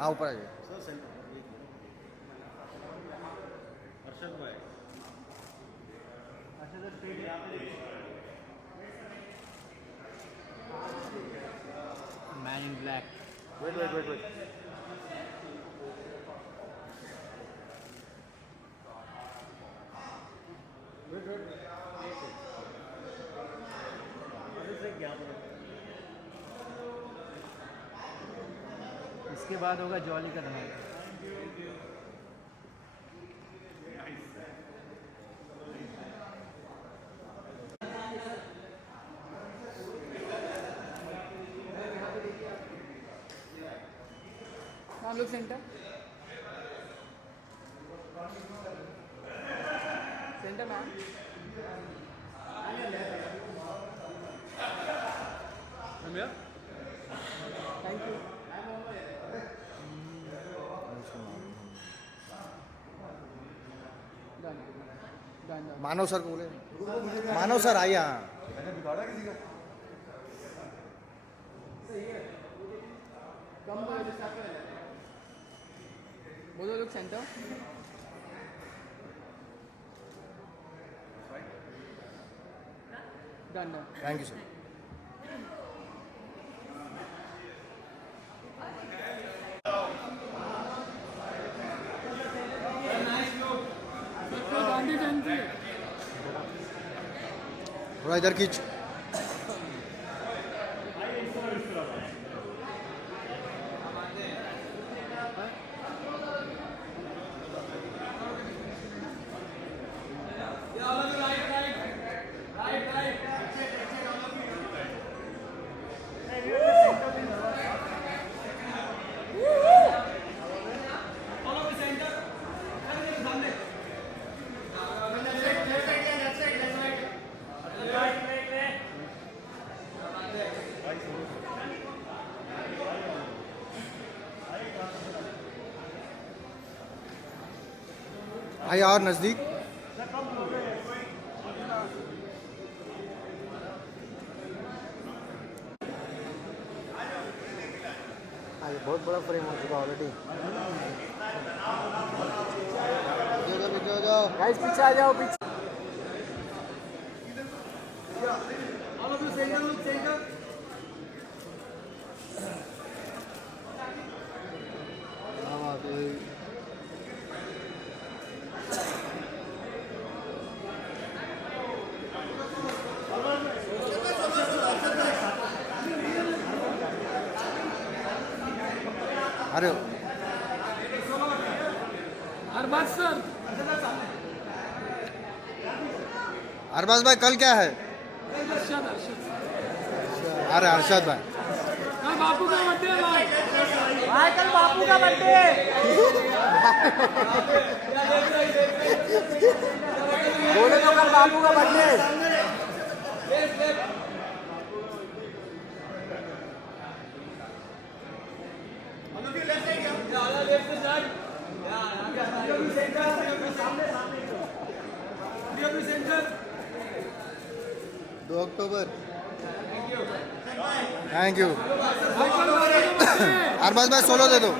हाँ ऊपर आ जाइए। Man in black. Wait wait wait wait. इसके बाद होगा जॉली का धमाका। हम लोग centre centre ma'am. Thank you. Manav sir को बोले। मानव सर आइए। हाँ कम बोलो लोग centre. Done done. Thank you sir. Gandhi Jayanti. थोड़ा इधर खींच। आइए और नज़दीक। आइए बहुत बड़ा फ्रेम हो चुका ऑलरेडी। जाओ गाइस पीछे आ जाओ पीछे। अरे अरबाज सर। अरबाज भाई कल क्या है? अरशद अरशद। अरे अरशद भाई कल बापू का बर्थडे है भाई। कल बापू का बर्थडे। बोले तो कल बापू का बर्थडे। दो अक्टूबर। Thank you. अरबाज भाई सोलो दे दो।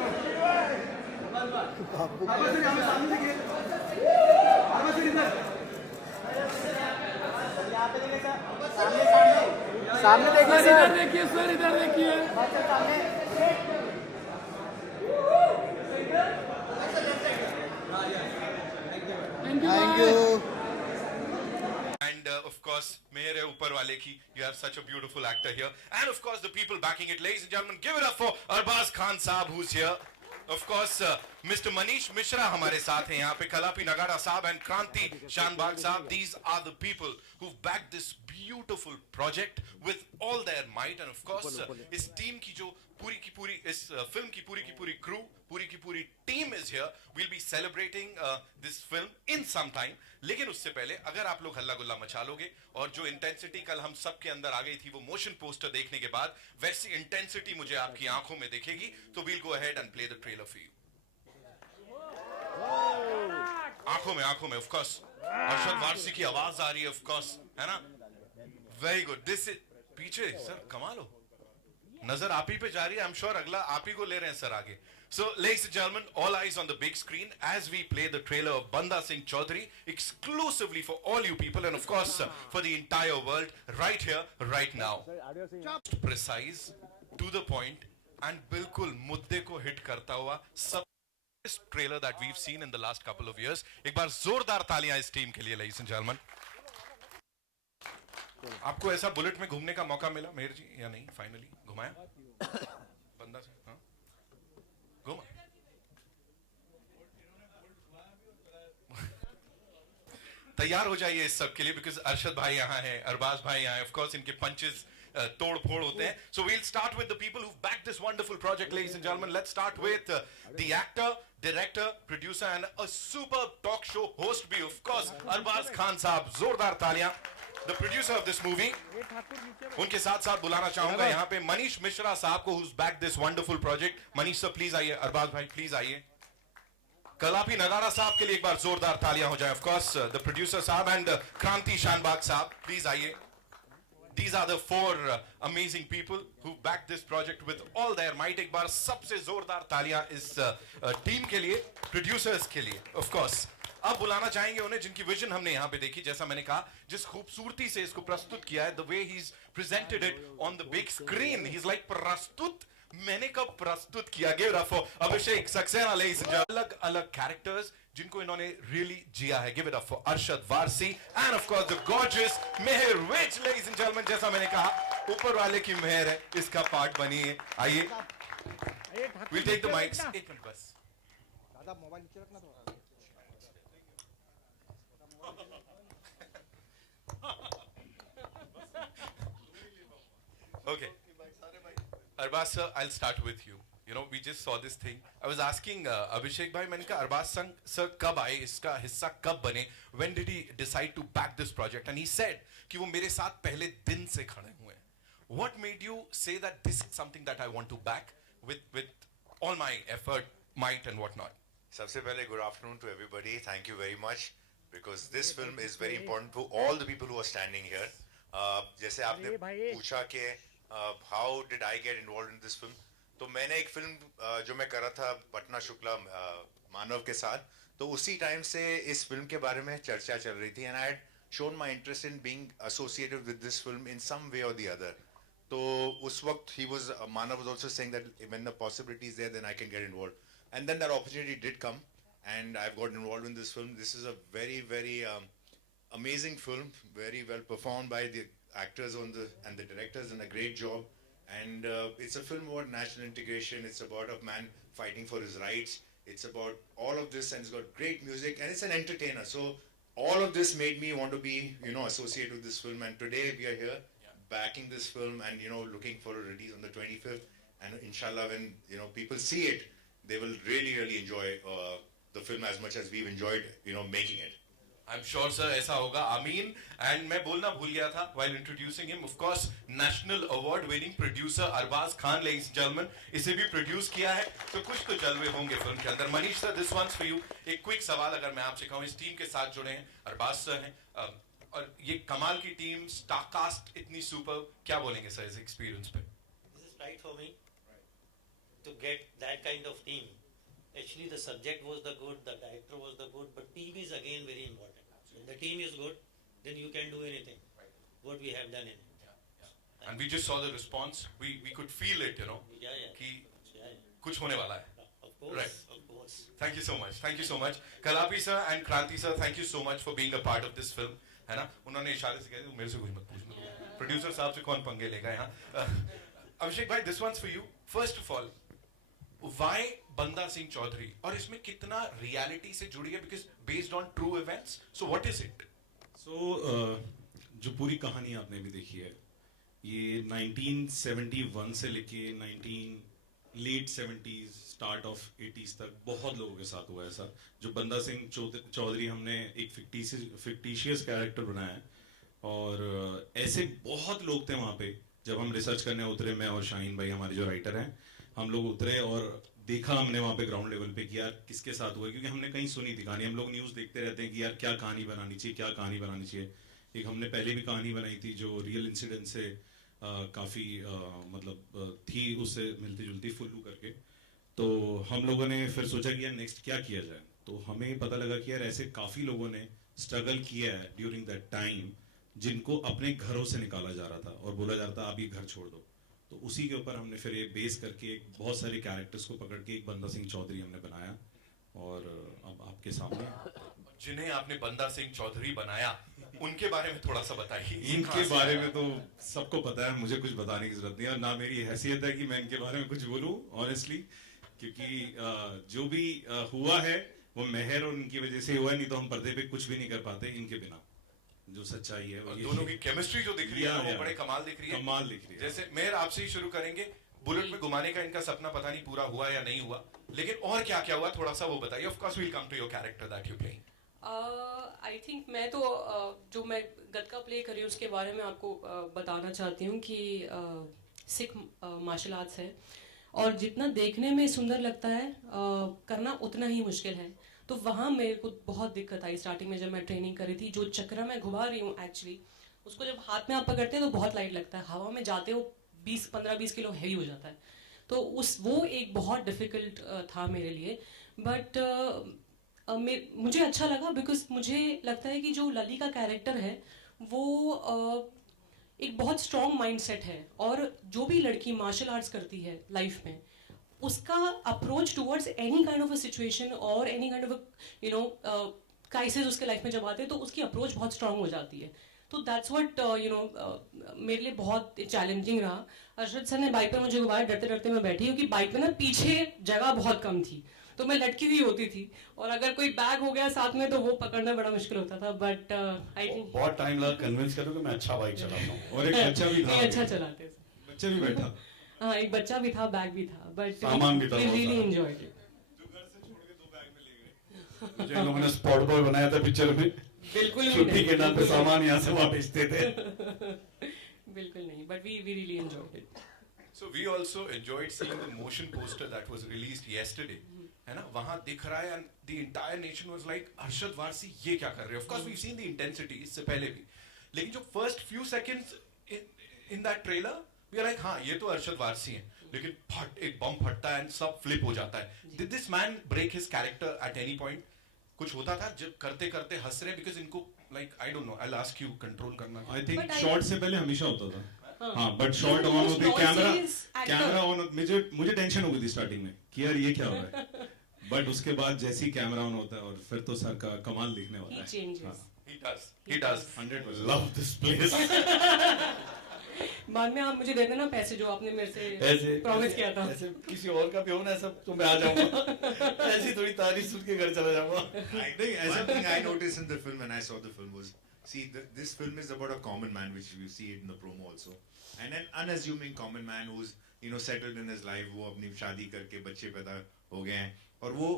सामने देखिए सर। इधर देखिए सर इधर देखिए। Thank you. And of course, मेहर है ऊपर वाले की. You have such a beautiful actor here, and of course the people backing it, ladies and gentlemen, give it up for Arbaz Khan Saab, who's here. Of course, Mr. Manish Mishra हमारे साथ हैं यहाँ पे. Kalapi Nagara Saab and Kranti Shanbag Saab. These are the people who've backed this beautiful project with all their might, and of course, इस team की जो पूरी की पूरी इस फिल्म की पूरी crew, पूरी की पूरी team is here. We'll be celebrating this film in some time. लेकिन उससे पहले अगर आप लोग हल्ला गुल्ला मचा लोगे और जो इंटेंसिटी कल हम सब के अंदर आ गई थी वो मोशन पोस्टर देखने के बाद, वैसी इंटेंसिटी मुझे आपकी आंखों में दिखेगी. तो we'll go ahead and play the trailer for you. आंखों में of course अरशद वारसी की आवाज आ रही है, of course, है ना? Very good. This is पीछे सर कमाल हो, नजर आप ही पे जा रही है. I'm sure अगला आप ही को ले रहे हैं सर आगे. So, ladies and gentlemen, all eyes on the big screen as we play the trailer of Banda Singh Chaudhary exclusively for all you people and of course for the entire world right here, right now. Precise, to the point and बिल्कुल मुद्दे को hit करता हुआ सब इस trailer that we've seen in the last couple of years. एक बार जोरदार तालियां इस टीम के लिए, ladies and gentlemen. आपको ऐसा बुलेट में घूमने का मौका मिला मेहर जी या नहीं? फाइनली घुमाया बंदा से, हाँ घुमा। तैयार हो जाइए इस सब के लिए बिकॉज अरशद भाई यहाँ है, अरबाज भाई यहाँ है, ऑफ कोर्स इनके पंचेस तोड़ फोड़ होते हैं. So we'll start with the people who've backed this wonderful project, ladies and gentlemen. Let's start with the actor, director, producer and a superb talk show host भी, of course, अरबाज खान साहब. जोरदार तालियां. The producer of this movie. उनके साथ साथ बुलाना चाहूंगा यहाँ पे मनीष मिश्रा साहब को, who's backed this wonderful project. Manish sir please आइए, अरबाज भाई प्लीज आइए. कलापी नगारा साहब के लिए एक बार जोरदार तालियां हो जाए. Of course, the producer साहब and क्रांति शानबाग साहब प्लीज आइए. These are the four amazing people who backed this project with all their might. एक बार सबसे जोरदार तालियां इस टीम के लिए, producers के लिए. Of course. अब बुलाना चाहेंगे उन्हें जिनकी विजन हमने यहाँ पे देखी, जैसा मैंने कहा, जिस खूबसूरती से इसको प्रस्तुत किया है, the way he's presented it on the big screen, he's like प्रस्तुत, मैंने कब प्रस्तुत किया. Give it up for Abhishek Saxena, ladies and gentleman. अलग अलग कैरेक्टर्स जिनको इन्होंने रियली जिया है. Give it up for Arshad Warsi and of course the gorgeous Meher Vij. Ladies and gentleman, जैसा मैंने कहा, ऊपर वाले की मेहर है, इसका पार्ट बनी है. आइए, we'll take the mics. एक मिनट बस. दादा मोबाइल नीचे रखना थोड़ा. Okay. Arbaz sir, I'll start with you. You know, we just saw this thing. I was asking Abhishek bhai, मैंने कहा Arbaz sir कब आए, इसका हिस्सा कब बने? When did he decide to back this project? And he said कि वो मेरे साथ पहले दिन से खड़े हुए हैं. What made you say that this is something that I want to back with all my effort, might and whatnot? सबसे पहले good afternoon to everybody. Thank you very much because this film is very important to all the people who are standing here. जैसे आपने पूछा कि how did I get involved in this film? तो मैंने एक film जो मैं कर रहा था पटना शुक्ला मानव के साथ, तो उसी टाइम से इस फिल्म के बारे में चर्चा चल रही थी and I had shown my interest in being associated with this film in some way or the other. तो उस वक्त Manav was also saying that when the possibility is there, then I can get involved. And then that opportunity did come and I've got involved in this film. This is a very, very amazing film, very well performed by the actors and the directors, and a great job. And it's a film about national integration. It's about a man fighting for his rights. It's about all of this, and it's got great music, and it's an entertainer. So all of this made me want to be, associated with this film. And today we are here backing this film and, looking for a release on the 25th. And inshallah, when, people see it, they will really, really enjoy the film as much as we've enjoyed, making it. I'm sure sir ऐसा होगा. आमीन. And मैं बोलना भूल गया था while introducing him, of course, national award winning producer Arbaaz Khan, ladies and gentlemen, इसे भी produce किया है, तो कुछ तो जलवे होंगे फिल्म के अंदर. Manish sir, this one's for you. एक quick सवाल अगर मैं आपसे कहूँ, इस टीम के साथ जुड़े हैं, अरबाज सर हैं, और ये कमाल की टीम, स्टार कास्ट इतनी सुपर, क्या बोलेंगे सर इस एक्सपीरियंस पे? This is right for me to get that kind of team. Actually, the subject was the good, the director was the good, but team is again very important. When the team is good, then you can do anything. What we have done in it. And we just saw the response. We could feel it, Yeah. कि कुछ होने वाला है. Of course, Right. of course. Thank you so much. Thank you so much. Kalapi sir and Kranti sir, thank you so much for being a part of this film. है ना? उन्होंने इशारे से कहा, मेरे से कुछ मत पूछना. Producer साहब से कौन पंगे लेगा यहाँ? Abhishek bhai, this one's for you. First of all, why Banda Singh Chaudhary? और इसमें कितना reality से जुड़ी है? Because based on true events. So what is it? So जो पूरी कहानी आपने भी देखी है, ये 1971 से लेके late 70s, start of 80s तक बहुत लोगों के साथ हुआ है ऐसा. जो बंदा सिंह चौधरी हमने एक fictitious character बनाया है, और ऐसे बहुत लोग थे वहाँ पे. जब हम रिसर्च करने उतरे, मैं और शाहीन भाई हमारे जो राइटर हैं, हम लोग उतरे और देखा हमने वहाँ पे ग्राउंड लेवल पे कि यार किसके साथ हुआ है, क्योंकि हमने कहीं सुनी थी कहानी. हम लोग न्यूज़ देखते रहते हैं कि यार क्या कहानी बनानी चाहिए, क्या कहानी बनानी चाहिए. एक हमने पहले भी कहानी बनाई थी जो रियल इंसिडेंट से काफ़ी मतलब थी, उससे मिलती जुलती, फुल्लू करके. तो हम लोगों ने फिर सोचा कि यार नेक्स्ट क्या किया जाए, तो हमें पता लगा कि यार ऐसे काफ़ी लोगों ने स्ट्रगल किया है ड्यूरिंग दैट टाइम, जिनको अपने घरों से निकाला जा रहा था और बोला जा रहा था आप ये घर छोड़ दो। तो उसी के ऊपर हमने फिर ये बेस करके बहुत सारे कैरेक्टर्स को पकड़ के एक बंदा सिंह चौधरी हमने बनाया, और अब आपके सामने। जिन्हें आपने बंदा सिंह चौधरी बनाया, उनके बारे में थोड़ा सा बताइए। इनके बारे में तो सबको पता है, मुझे कुछ बताने की जरूरत नहीं है, और ना मेरी हैसियत है कि मैं इनके बारे में कुछ बोलूं ऑनेस्टली, क्योंकि जो भी हुआ है वो मेहर और उनकी वजह से हुआ है, नहीं तो हम पर्दे पे कुछ भी नहीं कर पाते इनके बिना। जो सच्चाई है वो ये दोनों की केमिस्ट्री जो दिख रही है वो बड़े कमाल दिख रही है। कमाल दिख रही है। जैसे मेहर, आपसे ही शुरू करेंगे। बुलेट में घुमाने का इनका सपना पता नहीं पूरा हुआ या नहीं हुआ, लेकिन और क्या क्या हुआ थोड़ा सा वो बताइए। Of course we will come to your character that you playing. I think मैं तो जो मैं गतका प्ले करी उसके बारे में आपको बताना चाहती हूँ कि सिख मार्शल आर्ट्स है, और जितना देखने में सुंदर लगता है करना उतना ही मुश्किल है। तो वहाँ मेरे को बहुत दिक्कत आई स्टार्टिंग में जब मैं ट्रेनिंग करी थी। जो चक्रा मैं घुमा रही हूँ एक्चुअली, उसको जब हाथ में आप पकड़ते हैं तो बहुत लाइट लगता है, हवा में जाते हो 15-20 किलो हैवी हो जाता है। तो वो एक बहुत डिफिकल्ट था मेरे लिए, बट मुझे अच्छा लगा बिकॉज मुझे लगता है कि जो लली का कैरेक्टर है वो एक बहुत स्ट्रॉन्ग माइंडसेट है, और जो भी लड़की मार्शल आर्ट्स करती है लाइफ में, उसका approach towards any kind of a situation और एनी काइंड ऑफ क्राइसिस उसके लाइफ में जब आते हैं तो उसकी अप्रोच बहुत स्ट्रॉन्ग हो जाती है। तो दैट्स व्हाट मेरे लिए बहुत चैलेंजिंग रहा। अरशद सर ने बाइक पे मुझे घुमाया, डरते डरते मैं बैठी, क्योंकि बाइक में ना पीछे जगह बहुत कम थी, तो मैं लटकी हुई होती थी, और अगर कोई बैग हो गया साथ में तो वो पकड़ना बड़ा मुश्किल होता था। बट आई थिंक बहुत टाइम लगा कन्विंस करो कि मैं अच्छा बाइक चलाता हूँ। और एक बच्चा भी था, अच्छा चलाते थे, बच्चा भी बैठा, हाँ एक बच्चा भी था, बैग भी था, बट सामान भी था बहुत रियली सारा। Enjoyed it. मुझे इन लोगों ने स्पॉट बॉय बनाया था पिक्चर में, बिल्कुल भी छुट्टी के नहीं, नाम पे सामान यहाँ से वहाँ भेजते थे। बिल्कुल नहीं, but we really enjoyed it. So we also enjoyed seeing the motion poster that was released yesterday. है ना, वहाँ दिख रहा है, and the entire nation was like, Arshad Warsi ये क्या कर रहे हैं? Of course we've seen the intensity इससे पहले भी, लेकिन जो first few seconds in that trailer, we are like, हाँ ये तो अरशद वारसी हैं, लेकिन फट एक बम फटता है and सब flip हो जाता है। Did this man break his character at any point? कुछ होता था जब करते करते हंस रहे, because इनको like I don't know, I'll ask you control करना। I think But I- shot से पहले हमेशा होता था, हाँ, बट शॉट ऑन होते, कैमरा ऑन, मुझे टेंशन हो गई थी स्टार्टिंग में कि यार ये क्या हो रहा है, बट उसके बाद जैसे ही कैमरा ऑन होता है और फिर तो सर का कमाल दिखने वाला He है। changes. He does 100%। Love this place. बाद में आप मुझे दे देना पैसे जो आपने मेरे से ऐसे प्रॉमिस किया था। ऐसे किसी और का भी हो ना, सब तो मैं आ जाऊंगा। ऐसी थोड़ी तारीफ सुन के घर चला जाऊंगा। One thing I noticed in the film when I saw the film was, see, this film is about a common man, which you see it in the promo also, and an unassuming common man who's settled in his life. वो अपनी शादी करके बच्चे पैदा हो गए हैं, और वो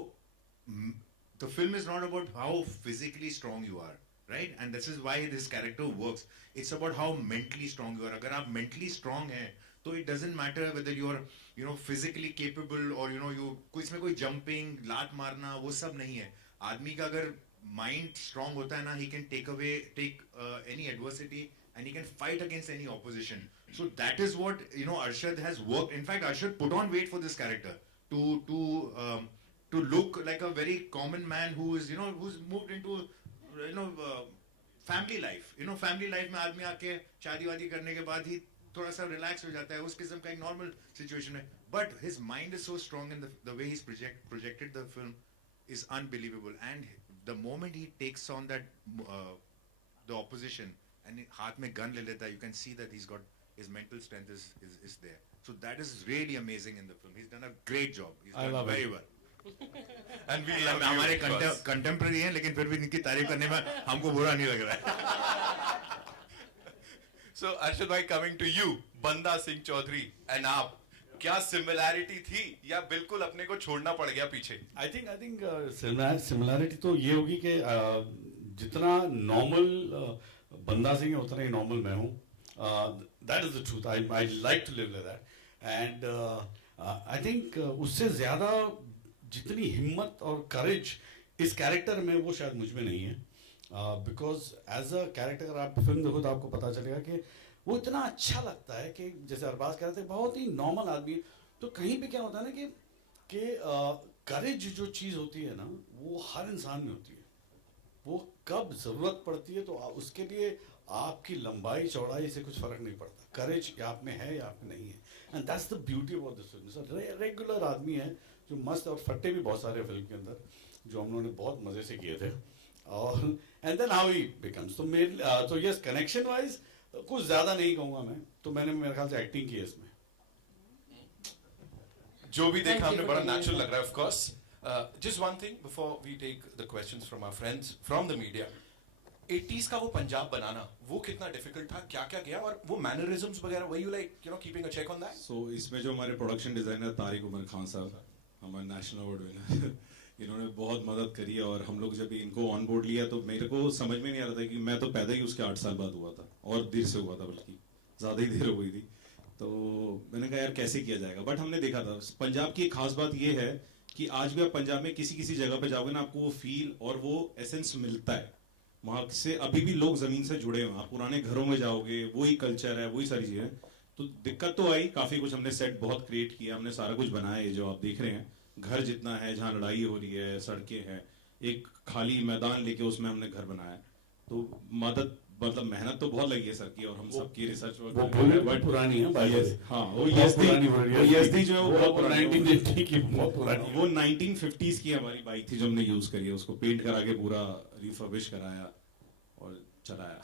the film is not about how physically strong you are, right? And this is why this character works. It's about how mentally strong you are. अगर आप mentally strong हैं, तो it doesn't matter whether you are physically capable or कोई इसमें कोई jumping, लात मारना, वो सब नहीं है। आदमी का अगर mind strong होता है ना, he can take any adversity and he can fight against any opposition. So that is what Arshad has worked. In fact, Arshad put on weight for this character to look like a very common man who's moved into family life. Family life में आदमी आके शादी वादी करने के बाद ही थोड़ा सा relax हो जाता है, उस किस्म का एक normal situation है. But his mind is so strong, and the way he's projected the film is unbelievable. And the moment he takes on that the opposition and हाथ में gun ले लेता है, you can see that his mental strength is there. So that is really amazing in the film. He's done a great job. He's I done love very it. well. And we love हमारे you, of course. Contemporary हैं, लेकिन फिर भी इनकी तारीफ करने में हमको बुरा नहीं लग रहा है. So Arshad bhai, coming to you, बंदा सिंह चौधरी and आप, क्या सिमिलैरिटी थी या बिल्कुल अपने को छोड़ना पड़ गया पीछे? I think सिमिलैरिटी तो ये होगी कि जितना नॉर्मल बंदा सिंह है उतना ही नॉर्मल मैं हूँ. That is the truth. I like to live like that. And I think उससे ज़्यादा जितनी हिम्मत और करेज इस कैरेक्टर में वो शायद मुझ में नहीं है. बिकॉज एज अ कैरेक्टर अगर आप फिल्म देखो तो आपको पता चलेगा कि वो इतना अच्छा लगता है कि जैसे अरबाज कह रहे थे बहुत ही नॉर्मल आदमी. तो कहीं पे क्या होता है ना कि कि करेज जो चीज़ होती है ना वो हर इंसान में होती है। वो कब ज़रूरत पड़ती है तो उसके लिए आपकी लंबाई चौड़ाई से कुछ फ़र्क नहीं पड़ता। करेज आप में है या आप में नहीं है, and that's the beauty of this film. Regular आदमी है जो मस्त, और फट्टे भी बहुत सारे फिल्म के अंदर जो हम लोगों ने बहुत मज़े से किए थे, और and then how he becomes. तो मेरे तो यस, कनेक्शन वाइज कुछ ज़्यादा नहीं कहूँगा मैं, तो मैंने मेरे ख्याल से एक्टिंग की है इसमें। जो भी देखा हमने बड़ा नेचुरल लग रहा है, of course. Just one thing before we take the questions from our friends from the media, 80s का वो पंजाब बनाना वो कितना डिफिकल्ट था, क्या क्या गया, और वो मैनरिज्म्स वगैरह, were you like you know keeping a check on that? So इसमें जो हमारे प्रोडक्शन डिजाइनर तारिक उमर खान साहब, हमारे नेशनल अवार्ड विनर, इन्होंने बहुत मदद करी है। और हम लोग जब इनको ऑन बोर्ड लिया तो मेरे को समझ में नहीं आ रहा था कि मैं तो पैदा ही उसके 8 साल बाद हुआ था, और देर से हुआ था, बल्कि ज़्यादा ही देर हो गई थी। तो मैंने कहा यार कैसे किया जाएगा, बट हमने देखा था। पंजाब की एक खास बात ये है कि आज भी आप पंजाब में किसी किसी जगह पे जाओगे ना, आपको वो फील और वो एसेंस मिलता है। वहाँ से अभी भी लोग जमीन से जुड़े हुए हैं। आप पुराने घरों में जाओगे, वही कल्चर है, वही सारी चीजें। तो दिक्कत तो आई, काफी कुछ हमने सेट बहुत क्रिएट किया, हमने सारा कुछ बनाया है जो आप देख रहे हैं। घर जितना है, जहाँ लड़ाई हो रही है, सड़कें हैं, एक खाली मैदान लेके उसमें हमने घर बनाया। तो मतलब मेहनत तो बहुत लगी है सर की, और हम सबकी रिसर्च बहुत पुरानी है भाई। हाँ, वो यजदी जो है वो बहुत पुरानी, 1980 की बहुत पुरानी। वो 1950s की हमारी बाइक थी जो हमने यूज करी है। उसको पेंट करा के पूरा रिफर्बिश कराया और चलाया।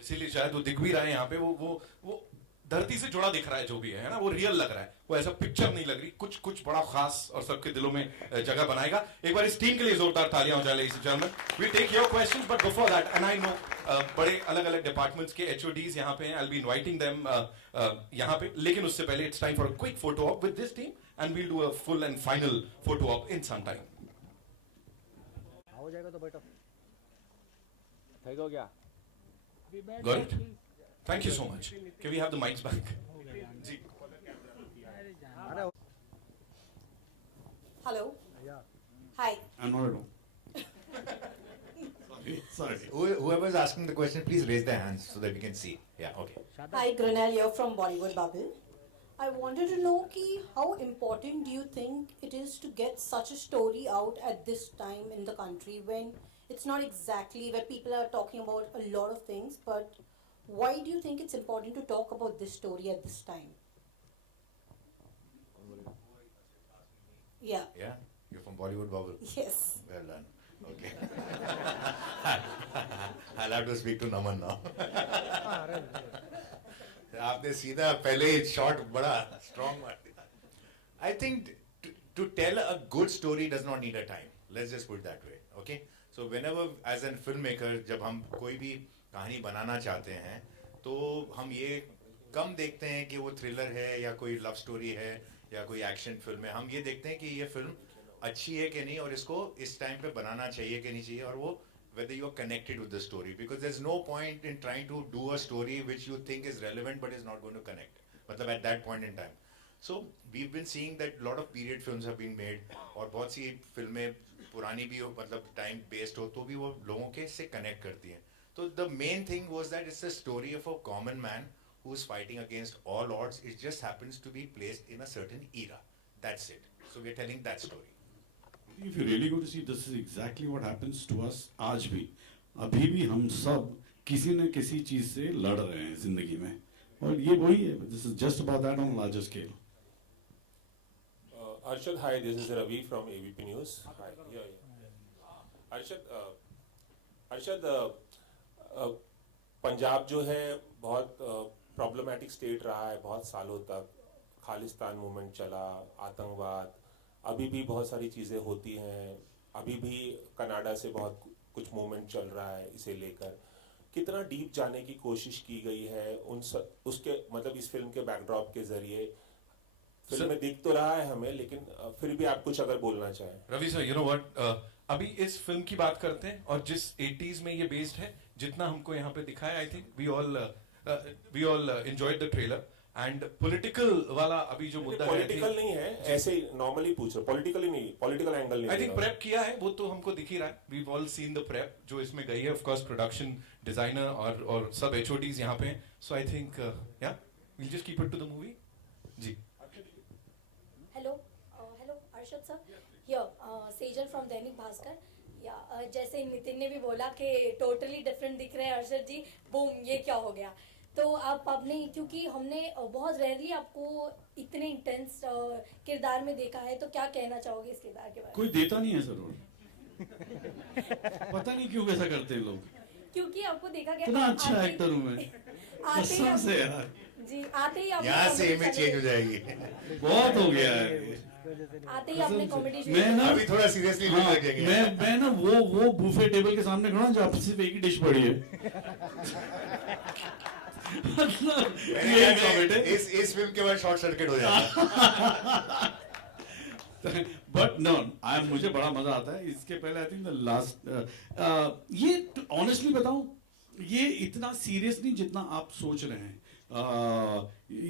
इसीलिए शायद वो दिख भी रहा है यहाँ पे, वो धरती से जुड़ा दिख रहा है जो भी है ना, वो रियल लग रहा है, वो ऐसा पिक्चर नहीं लग रही, कुछ बड़ा खास और सबके दिलों में जगह बनाएगा। एक बार इस टीम के लिए जोरदार तालियां हो जाए ladies and gentlemen. We'll take your questions, but before that, and I know बड़े अलग-अलग डिपार्टमेंट्स के HODs यहाँ पे हैं, I'll be inviting them यहाँ पे, लेकिन उससे पहले it's time for a quick photo op with this team, and we'll do a full and final photo op in some time. हो जाएगा तो बैठो। ठीक हो गया? Got it? Thank you so much. Can we have the mics back? Ji. Hello. Hi. I'm not at home. Sorry. Whoever is asking the question, please raise their hands so that we can see. Yeah, okay. Hi, Granel here from Bollywood Bubble. I wanted to know how important do you think it is to get such a story out at this time in the country, when it's not exactly where people are talking about a lot of things, but why do you think it's important to talk about this story at this time? Yeah. Yeah, you're from Bollywood Bubble. Yes. Well done. Okay. I'll have to speak to Naman now. आपने सीधा पहले ही shot बड़ा strong मार दिया. I think to tell a good story does not need a time. Let's just put it that way. Okay. So whenever as a filmmaker जब हम कोई भी कहानी बनाना चाहते हैं तो हम ये कम देखते हैं कि वो थ्रिलर है या कोई लव स्टोरी है या कोई एक्शन फिल्म है. हम ये देखते हैं कि ये फिल्म अच्छी है कि नहीं और इसको इस टाइम पे बनाना चाहिए कि नहीं चाहिए, और वो whether you are connected with the story, because there's no point in trying to do a story which you think is relevant but is not going to connect, मतलब at that point in time. So we've been seeing that a lot of period films have been made, और बहुत सी फिल्में पुरानी भी हो, मतलब time based हो, तो भी वो लोगों के से कनेक्ट करती हैं. So the main thing was that it's a story of a common man who's fighting against all odds. It just happens to be placed in a certain era. That's it. So we're telling that story. If you really go to see, this is exactly what happens to us आज भी. अभी भी हम सब किसी न किसी चीज से लड़ रहे हैं जिंदगी में, और ये वही है. This is just about that on a larger scale. Arshad, hi, this is Ravi from ABP News. Hi, yeah. Arshad, Punjab जो है बहुत प्रॉब्लमेटिक स्टेट रहा है बहुत सालों तक. खालिस्तान मूवमेंट चला, आतंकवाद, अभी भी बहुत सारी चीज़ें होती हैं. अभी भी कनाडा से बहुत कुछ मूवमेंट चल रहा है इसे लेकर. कितना डीप जाने की कोशिश की गई है उसके मतलब इस फिल्म के बैकड्रॉप के जरिए. फिल्म में दिख तो रहा है हमें, लेकिन फिर भी आप कुछ अगर बोलना चाहें. Ravi sir, you know what, अभी इस फिल्म की बात करते हैं और जिस 80s में ये बेस्ड है, जितना हमको यहाँ पे दिखाया, I think we all enjoyed the trailer. And political वाला अभी जो मुद्दा है, पॉलिटिकल नहीं है, ऐसे नॉर्मली पूछ रहे, पॉलिटिकली नहीं, पॉलिटिकल एंगल नहीं. आई थिंक प्रेप किया है वो तो हमको दिख ही रहा है. We all seen the prep जो इसमें गई है. ऑफ कोर्स प्रोडक्शन डिजाइनर और सब HODs यहाँ पे. So I think yeah we'll just keep it to the movie. जी. Hello, Arshad sir. Sejal from Dainik Bhaskar. या जैसे नितिन ने भी बोला कि टोटली डिफरेंट दिख रहे हैं अर्शद जी, बूम ये क्या हो गया। तो आपने, क्योंकि हमने बहुत रेयरली आपको इतने इंटेंस किरदार में देखा है, तो क्या कहना चाहोगे इस किरदार के बारे में? कोई देता नहीं है सर रोल। पता नहीं क्यों ऐसा करते हैं लोग। क्योंकि आपको देखा गया इतना अच्छा एक्टर हूँ मैं, कसम से यार। जी, आते ही यहाँ से इमेज चेंज हो जाएगी। बहुत हो गया है। आते ही आपने कॉमेडी मैं ना अभी थोड़ा सीरियसली हाँ, लगेंगे। मैं ना वो बूफे टेबल के सामने खड़ा हूं जहाँ पे सिर्फ एक ही डिश पड़ी है। इस फिल्म के बाद शॉर्ट सर्किट हो जाएगा। बट नो, मुझे बड़ा मजा आता है। इसके पहले आई थिंक द लास्ट ये ऑनेस्टली बताऊं, ये इतना सीरियस नहीं जितना आप सोच रहे हैं।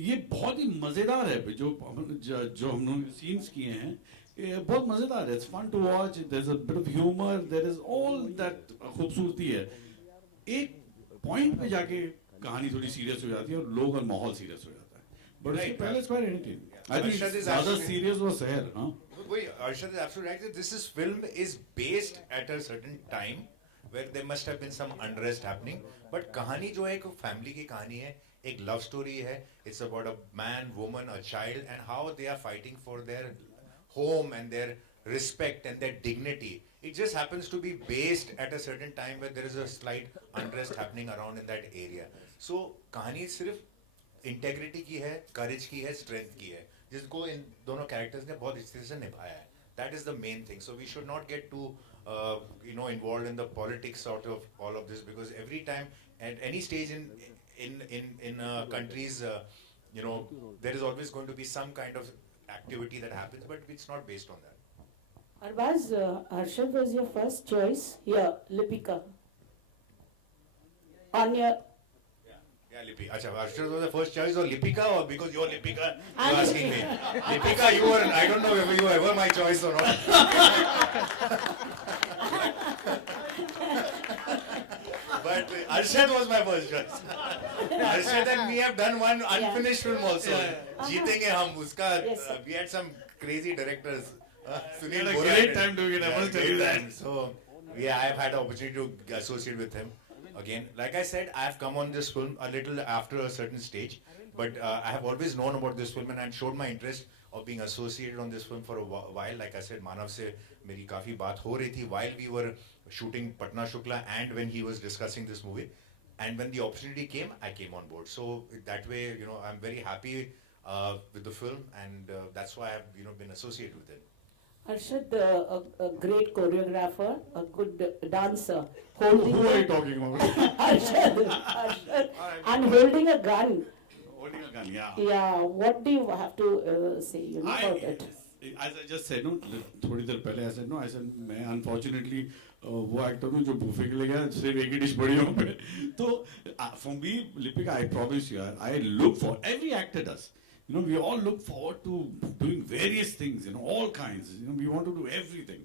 ये बहुत ही मजेदार है। जो हम लोग सीन्स किए हैं, ये बहुत मजेदार है। It's fun to watch, there is a bit of humour, there is all that खूबसूरती है। एक पॉइंट पे जाके कहानी थोड़ी सीरियस हो जाती है और लोग और माहौल सीरियस हो जाता है। बट उसके पहले it's quite entertaining. I think ज्यादा सीरियस वाज सहर। हां, Arshad is absolutely right that this film is based at a certain time where there must have been some unrest happening. But कहानी जो है एक फैमिली की कहानी है, एक लव स्टोरी है. It's about a man, woman, a child, and how they are fighting for their home and their respect and their dignity. It just happens to be based at a certain time where there is a slight unrest happening around in that area. So कहानी सिर्फ integrity की है, courage की है, strength की है, जिसको इन दोनों कैरेक्टर्स ने बहुत अच्छे से निभाया है. That is the main thing. So we should not get too involved in the politics sort of all of this, because every time at any stage in countries, there is always going to be some kind of activity that happens, but it's not based on that. Arbaz, Arshad was your first choice. Yeah, Lipika. On your Yeah, Lipika. Acha, Arshad was the first choice, or Lipika, or because you're Lipika, you're asking me. Lipika, you were, I don't know whether you were ever my choice or not. But Arshad was my first choice. Arshad and me have done one unfinished film also. Jeetenge hum, uska, we had some crazy directors. Sunil had a great time doing it, I must tell you that. So, yeah, I've had the opportunity to associate with him. Again, like I said, I have come on this film a little after a certain stage, but I have always known about this film and I had showed my interest of being associated on this film for a while. Like I said, Manav se meri काफी बात हो रही थी while we were shooting Patna Shukla and when he was discussing this movie. And when the opportunity came, I came on board. So that way, I'm very happy with the film, and that's why I've been associated with it. Arshad, a great choreographer, a good dancer. Who are you talking about? Arshad, and holding a gun. Holding a gun, yeah. Yeah, what do you have to say about it? As I just said, थोड़ी देर पहले I said मैं unfortunately वो actor हूँ जो buffet के लिए गया, सिर्फ एक ही डिश पड़ी वहाँ पे. तो for me, Lipika, I promise you, I look for, every actor does. We all look forward to doing various things, all kinds. We want to do everything.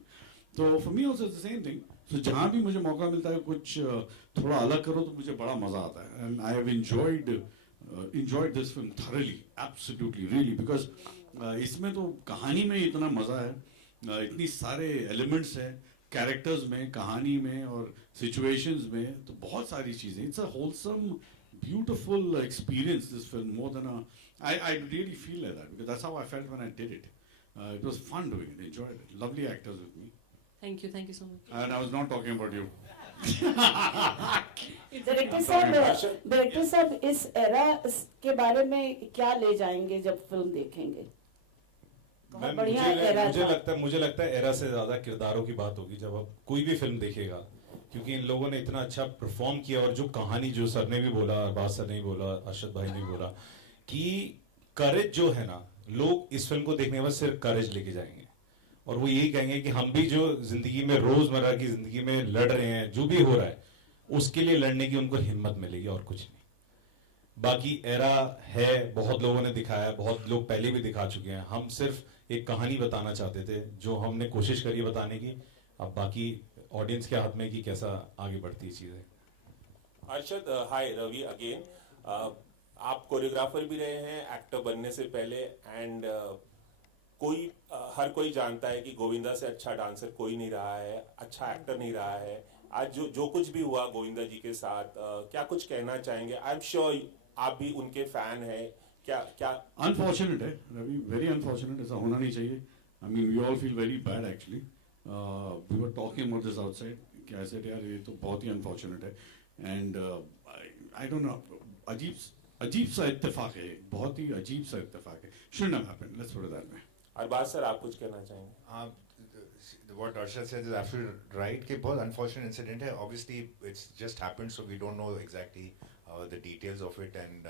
So for me also it's the same thing. So जहाँ भी मुझे मौका मिलता है कुछ थोड़ा अलग करो तो मुझे बड़ा मजा आता है. And I have enjoyed this film thoroughly, absolutely, really, because इसमें तो कहानी में इतना मजा है, इतनी सारे elements हैं, characters में, कहानी में और situations में, तो बहुत सारी चीजें. It's a wholesome, beautiful experience, this film, more than a. I really feel like that because that's how I felt when I did it. It was fun doing it, enjoyed it. Lovely actors with me. Thank you so much. And I was not talking about you. Director साहब, इस era के बारे में क्या ले जाएंगे जब film देखेंगे? मुझे लगता है एरा से ज्यादा किरदारों की बात होगी जब अब कोई भी फिल्म देखेगा, क्योंकि इन लोगों ने इतना अच्छा परफॉर्म किया. और जो कहानी, जो सर ने भी बोला, अरबाज सर ने भी बोला, अरशद भाई ने भी बोला कि करेज जो है ना, लोग इस फिल्म को देखने के बाद सिर्फ करेज लेके जाएंगे और वो यही कहेंगे कि हम भी जो जिंदगी में, रोजमर्रा की जिंदगी में लड़ रहे हैं, जो भी हो रहा है उसके लिए लड़ने की उनको हिम्मत मिलेगी और कुछ नहीं. बाकी एरा है, बहुत लोगों ने दिखाया, बहुत लोग पहले भी दिखा चुके हैं. हम सिर्फ एक कहानी बताना चाहते थे जो हमने कोशिश करी बताने की. अब बाकी ऑडियंस के हाथ में कि कैसा आगे बढ़ती है चीजें. अर्शद, हाय, रवि अगेन. आप कोरियोग्राफर भी रहे हैं एक्टर बनने से पहले, एंड हर कोई जानता है कि गोविंदा से अच्छा डांसर कोई नहीं रहा है, अच्छा एक्टर नहीं रहा है। आज जो कुछ भी हुआ गोविंदा जी के साथ, क्या कुछ कहना चाहेंगे? आई एम श्योर आप भी उनके फैन हैं। क्या अनफॉर्चुनेट है रवि, वेरी अनफॉर्चुनेट, ऐसा होना नहीं चाहिए। I mean we all feel very bad actually, we were talking about this outside कि ऐसे यार ये तो बहुत ही अनफॉर्चुनेट है। एंड आई डोंट नो, अजीब सा इत्तेफाक है, बहुत ही अजीब सा इत्तेफाक है। Should not happen, let's put it that way. Arbaaz sir, आप कुछ कहना चाहेंगे? What Arshad said is absolutely right. कि बहुत unfortunate incident है. Obviously, it's just happened, so we don't know exactly the details of it, and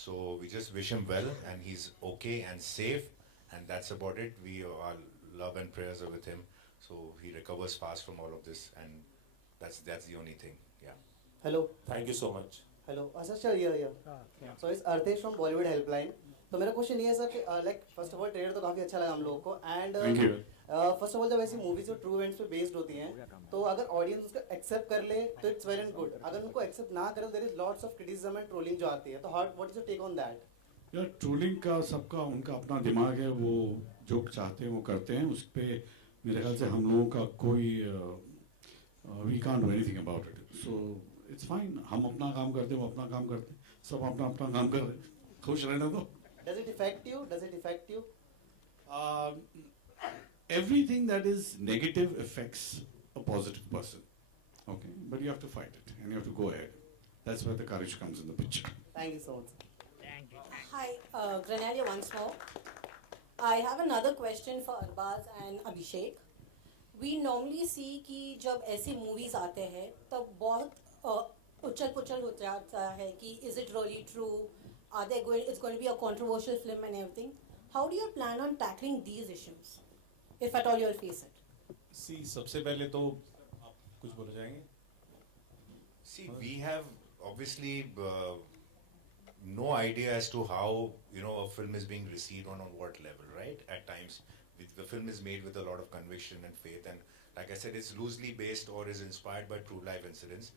so we just wish him well, and he's okay and safe, and that's about it. We our love and prayers are with him, so he recovers fast from all of this, and that's the only thing. Yeah. Hello. Thank you so much. Hello. Sir, here. So it's Artesh from Bollywood Helpline. तो मेरा question ये है sir कि like first of all trailer तो काफी अच्छा लगा हम लोगों को, एंड फर्स्ट ऑफ ऑल जब ऐसी मूवीज जो ट्रू इवेंट्स पे बेस्ड होती हैं तो अगर ऑडियंस उसको एक्सेप्ट कर ले तो इट्स वेल एंड गुड, अगर उनको एक्सेप्ट ना करे there is lots of criticism and trolling जो आती है, तो what is your take on that? यार ट्रोलिंग का सबका उनका अपना दिमाग है, वो जो चाहते हैं वो करते हैं, उस पे मेरे ख्याल से हम लोगों का कोई we can't do anything about it, so it's fine. हम अपना काम करते हैं, वो अपना काम करते हैं, सब अपना अपना काम कर रहे हैं, खुश रहना दो। Does it affect you? Does it affect you? Everything that is negative affects a positive person. Okay, but you have to fight it and you have to go ahead. That's where the courage comes in the picture. Thank you so much. Thank you. Hi, Granalia once more. I have another question for Arbaz and Abhishek. We normally see कि जब ऐसी movies आते हैं तब बहुत उछल पुछल हो जाता है कि is it really true? Are they going? It's going to be a controversial film and everything. How do you plan on tackling these issues, if at all you'll face it? See, सबसे पहले तो आप कुछ बोलना चाहेंगे? See, we have obviously no idea as to how a film is being received on what level, right? At times, the film is made with a lot of conviction and faith, and like I said, it's loosely based or is inspired by true life incidents,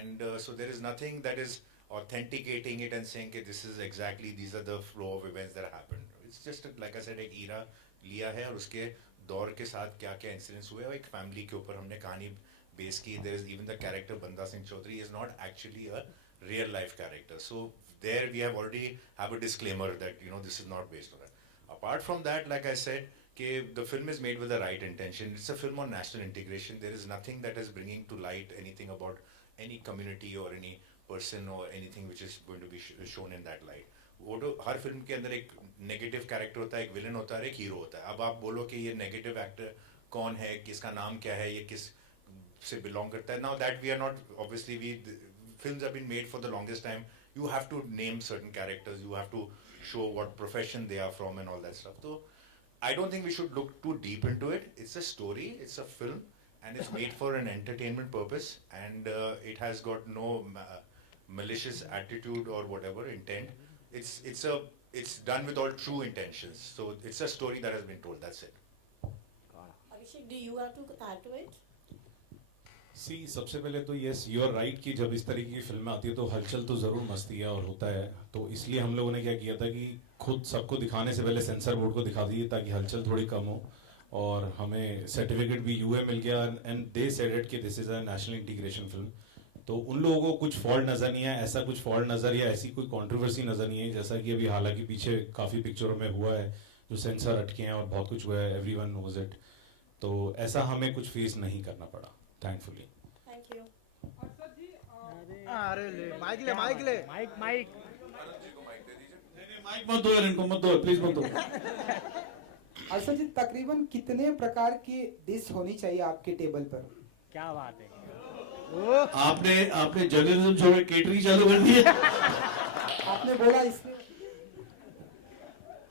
and so there is nothing that is authenticating it and saying that this is exactly, these are the flow of events that happened. It's just like I said, एक era लिया है और उसके दौर के साथ क्या क्या incidents हुए और एक family के ऊपर हमने कहानी base की. There is even the character Banda Singh Chaudhary is not actually a real life character. So there we have already have a disclaimer that this is not based on that. Apart from that, like I said, the film is made with the right intention. It's a film on national integration. There is nothing that is bringing to light anything about any community or any person or anything which is going to be shown in that light. वो तो हर film के अंदर एक negative character होता है, एक villain होता है, एक हीरो होता है. अब आप बोलो कि ये नेगेटिव एक्टर कौन है, किसका नाम क्या है, ये किस से बिलोंग करता है. Now that we are not, obviously films have been made for the longest time. You have to name certain characters, you have to show what profession they are from and all that stuff. So I don't think we should look too deep into it. It's a story, it's a film, and it's made for an entertainment purpose, and it has got no malicious attitude or whatever intent. It's done with all true intentions. So it's a story that has been told. That's it. Abhishek, do you have to add to it? See, सबसे पहले तो yes, you are right कि जब इस तरीके की फिल्में आती है तो हलचल तो ज़रूर मस्ती है और होता है. तो इसलिए हम लोगों ने क्या किया था कि खुद सबको दिखाने से पहले सेंसर बोर्ड को दिखा दिए ताकि हलचल थोड़ी कम हो, और हमें सर्टिफिकेट भी यूए मिल गया, एंड दे सेड इट कि this is a national integration film. तो उन लोगों को कुछ फॉल्ट नज़र नहीं है, ऐसा कुछ फॉल्ट नज़र या ऐसी कोई कंट्रोवर्सी नज़र नहीं है जैसा कि अभी हालांकि पीछे काफ़ी पिक्चरों में हुआ है जो सेंसर अटके हैं और बहुत कुछ हुआ है, एवरीवन नोज इट. तो ऐसा हमें कुछ फेस नहीं करना पड़ा, थैंकफुली. Thank you. अरे ले माइक ले माइक मत दो यार, इनको मत दो प्लीज, मत दो. अर्षद जी, तकरीबन कितने प्रकार की डिश होनी चाहिए आपके टेबल पर? क्या बात है, आपने जर्नलिज्म छोड़ केटरिंग चालू कर दी है. आपने बोला इसलिए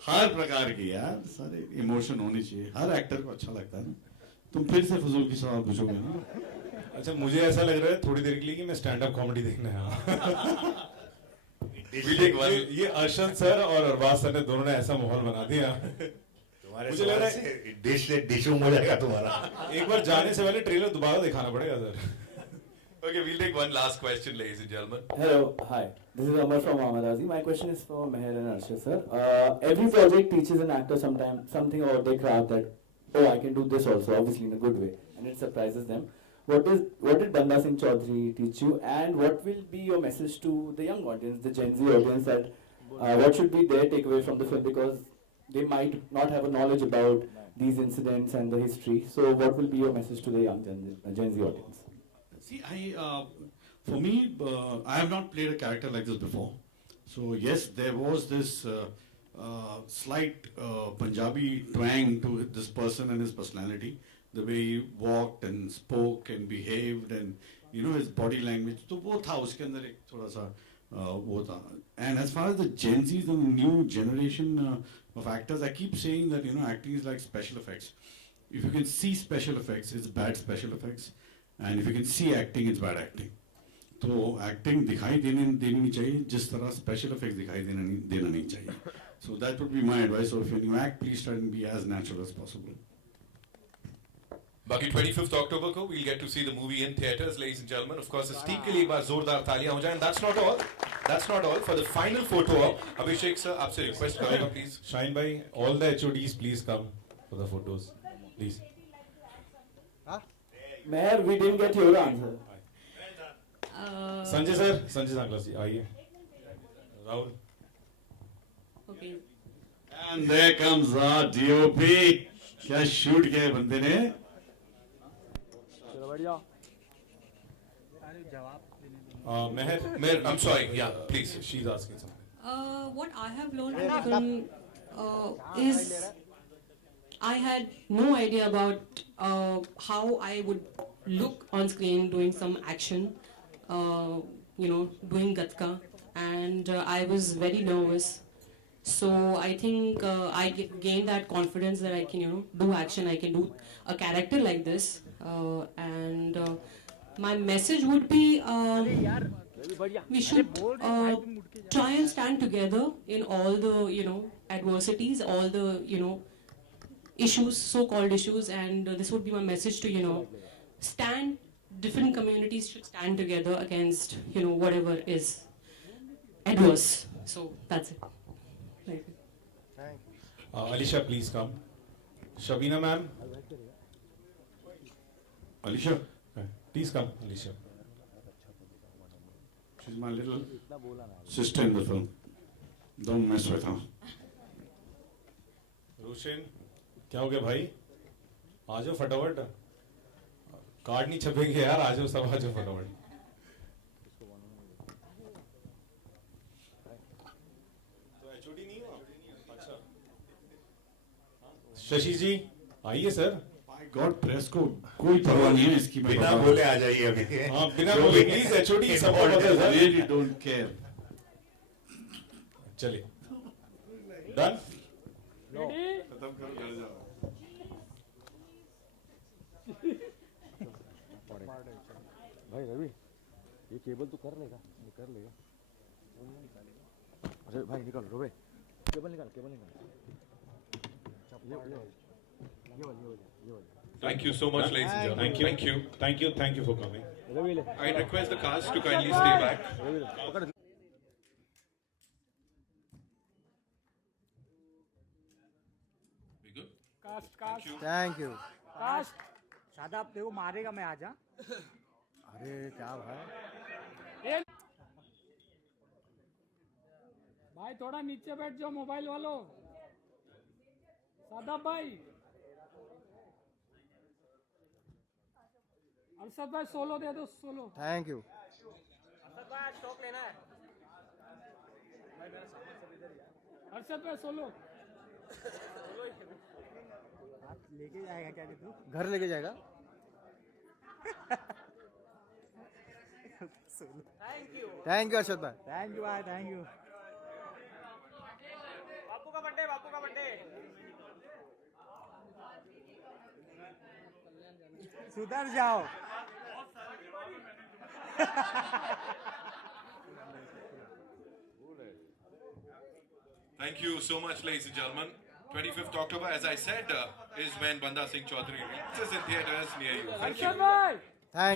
हर प्रकार की यार, सारे इमोशन होनी चाहिए, हर एक्टर को अच्छा लगता है ना. तुम फिर से फजूल की सवाल पूछोगे ना. अच्छा, मुझे ऐसा लग रहा है थोड़ी देर के लिए कि मैं स्टैंड अप कॉमेडी देखने आया. ये अर्शद सर और अरबाज सर ने दोनों ने ऐसा माहौल बना दिया. मुझे लग रहा है डिश हो जाएगा तुम्हारा. एक बार जाने से पहले ट्रेलर दोबारा दिखाना पड़ेगा sir. Okay, we'll take one last question, ladies and gentlemen. Hello, hi. This is Amar from Amarazi. My question is for Meher and Arshad sir. Every project teaches an actor something about their craft that, oh, I can do this also, obviously in a good way, and it surprises them. What did Banda Singh Chaudhary teach you, and what will be your message to the young audience, the Gen Z audience, that what should be their takeaway from the film, because they might not have a knowledge about these incidents and the history. So what will be your message to the young Gen Z audience? See, for me, I have not played a character like this before. So yes, there was this slight Punjabi twang to this person and his personality, the way he walked and spoke and behaved, and his body language. So वो था उसके अंदर एक थोड़ा सा वो था. And as far as the Gen Zs and the new generation of actors, I keep saying that acting is like special effects. If you can see special effects, it's bad special effects. And if you can see acting, it's bad acting. तो acting दिखाई देनी नहीं चाहिए जिस तरह special effects दिखाई देना नहीं चाहिए. So that would be my advice. So if you act, please try and be as natural as possible. बाकी 25th October को we'll get to see the movie in theaters, ladies and gentlemen. Of course, इस team के लिए एक बार जोरदार तालियां हो जाएं. And that's not all. That's not all. For the final photo op, Abhishek sir, आपसे request करेगा please. Shine bhai, all the HODs please come for the photos, please. Meher, we didn't get your answer. Sanjay sir, Sanjay Sanglas ji, आइए. Rahul. Okay. And there comes our DOP. क्या shoot किया है बंदे ने? चलो बढ़िया. Meher, I'm sorry. Yeah, please. She's asking something. What I have learned in the film is I had no idea about how I would look on screen doing some action, doing gatka, and I was very nervous. So I think I gained that confidence that I can, do action. I can do a character like this, and my message would be we should try and stand together in all the adversities, all the issues, so-called issues, and this would be my message to stand. Different communities should stand together against whatever is adverse. So that's it. Thank you. Alisha, please come. Shabina ma'am. Alisha, please come, Alisha. She's my little sister in the film. Don't mess with her. रोशन, क्या हो गया भाई? आ जाओ फटाफट. Card नहीं छपेंगे यार, आ जाओ सब, आ जाओ फटाफट. तो HOD नहीं हो? अच्छा. शशि जी, आइए सर. My God, प्रेस को कोई परवाह नहीं है इसकी. बिना बोले आ जाइए अभी. हाँ, बिना बोले प्लीज HOD सपोर्ट करते हैं. Really don't care. चलिए. Done? खत्म करो, घर जाओ. भाई रवि, ये केबल तो कर लेगा, ये कर लेगा. अरे भाई निकाल, रोबे, केबल निकाल. ये वाली. Thank you so much, ladies and gentlemen. Thank you for coming. I request the cast to kindly stay back. We good? Cast. Thank you. Cast. Shadab देखो मारेगा मैं आजा. अरे क्या भाई. भाई थोड़ा नीचे बैठ जाओ मोबाइल वालों. शादाब भाई. अरशद भाई सोलो दे दो, सोलो. Thank you. अरशद भाई स्टॉक लेना है. अरशद भाई सोलो. लेके जाएगा क्या तू? घर लेके जाएगा. थैंक यू अरशद भाई. थैंक यू भाई, थैंक यू. बापू का बर्थडे. सुधर जाओ. Thank you so much, ladies and gentlemen. 25th October, as I said, is when Banda Singh Chaudhary releases in theaters near you. Thank you. Thank